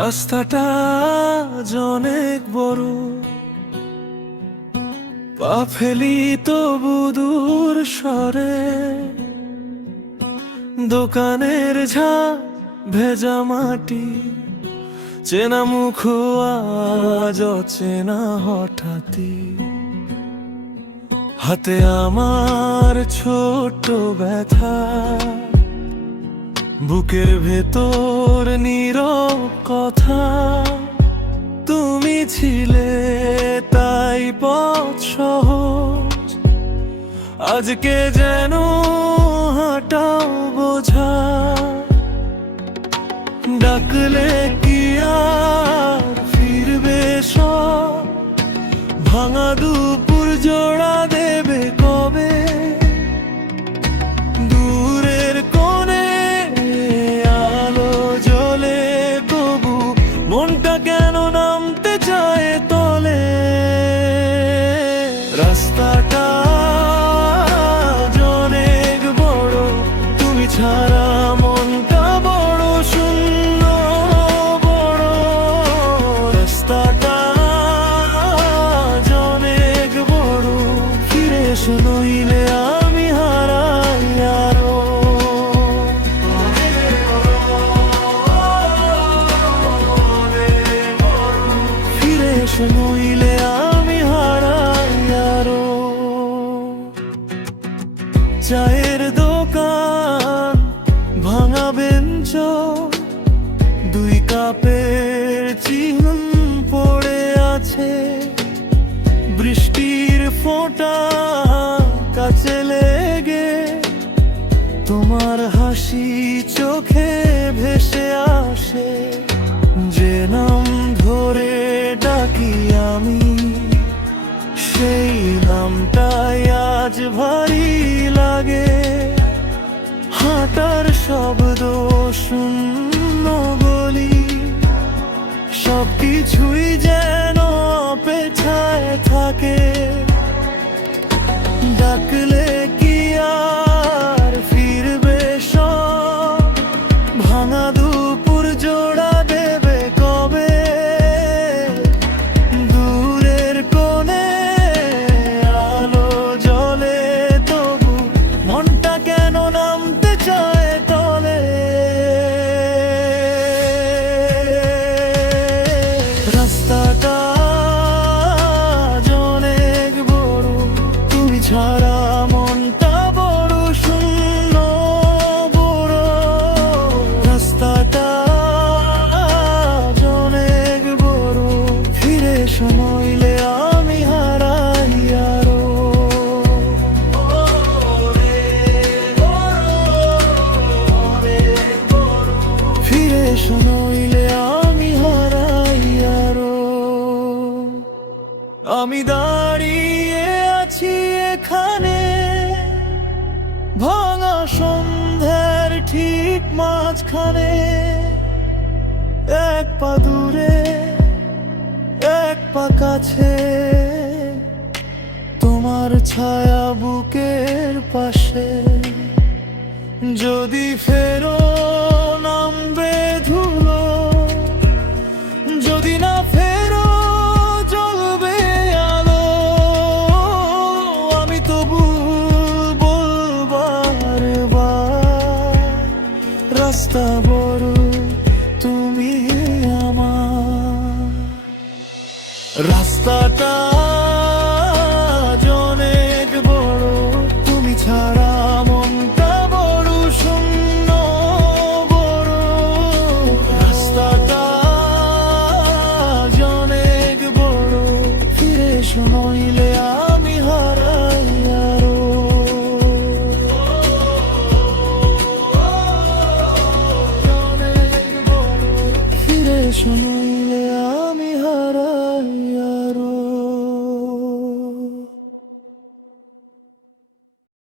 রাস্তাটা অনেক বড়, পা ফেলি তবু দূর সরে। দোকানের ঝাঁ ভেজা মাটি, চেনা মুখ আজ অচেনা হঠাৎই। হাতে আমার ছোট্ট ব্যথা, বুকের ভেতর নীরব কথা। তুমি ছিলে তাই পথ সহজ, আজকে যেন হাঁটাও বোঝা। ডাকলে কি আর ফিরবে সব, ভাঙা দুপুর জোড়া দেবে কবে। দূরের কোণে আলো জ্বলে, তবু মনটা কেন নামতে চায় তলে। রাস্তাটা অনেক বড়, তুমি ছাড়া মনটা বড় শূন্য বড়। রাস্তাটা অনেক বড়, ফিরে এসো নইলে আমি হারাই আরো। ফিরে এসো নইলে আমি হারাই আরো। চায়ের দোকান, ভাঙা বেঞ্চ, দুই কাপের চিহ্ন পড়ে আছে। বৃষ্টির ফোঁটা কাছে লেগে, তোমার হাসি চোখে ভেসে আসে। যে নাম ধরে ডাকি আমি, সেই নামটাই আজ ভারী লাগে। হাঁটার শব্দ শূন্য গলি, সবকিছুই যেন অপেক্ষায় থাকে। ডাকলে কি আর ফিরবে সব, ভাঙা দুপুর জোড়া দেবে কবে। দূরের কোণে আলো জ্বলে, তবু মনটা কেন নামতে চায় তলে। রাস্তাটা অনেক বড়, তুমি ছাড়া মনটা বড় শূন্য বড়। রাস্তাটা অনেক বড়, ফিরে এসো নইলে আমি হারাই আরো। ফিরে এসো নইলে আমি হারাই আরো। আমি দাঁড়িয়ে আছি এখানে, ভাঙা সন্ধ্যার ঠিক মাঝখানে। এক পা দূরে, এক পা কাছে, তোমার ছায়া বুকের পাশে। যদি ফেরো নামবে ধুলো, যদি না ফেরো জ্বলবে আলো। আমি তবু বলবার রাস্তা বড়, তুমি আমার। রাস্তাটা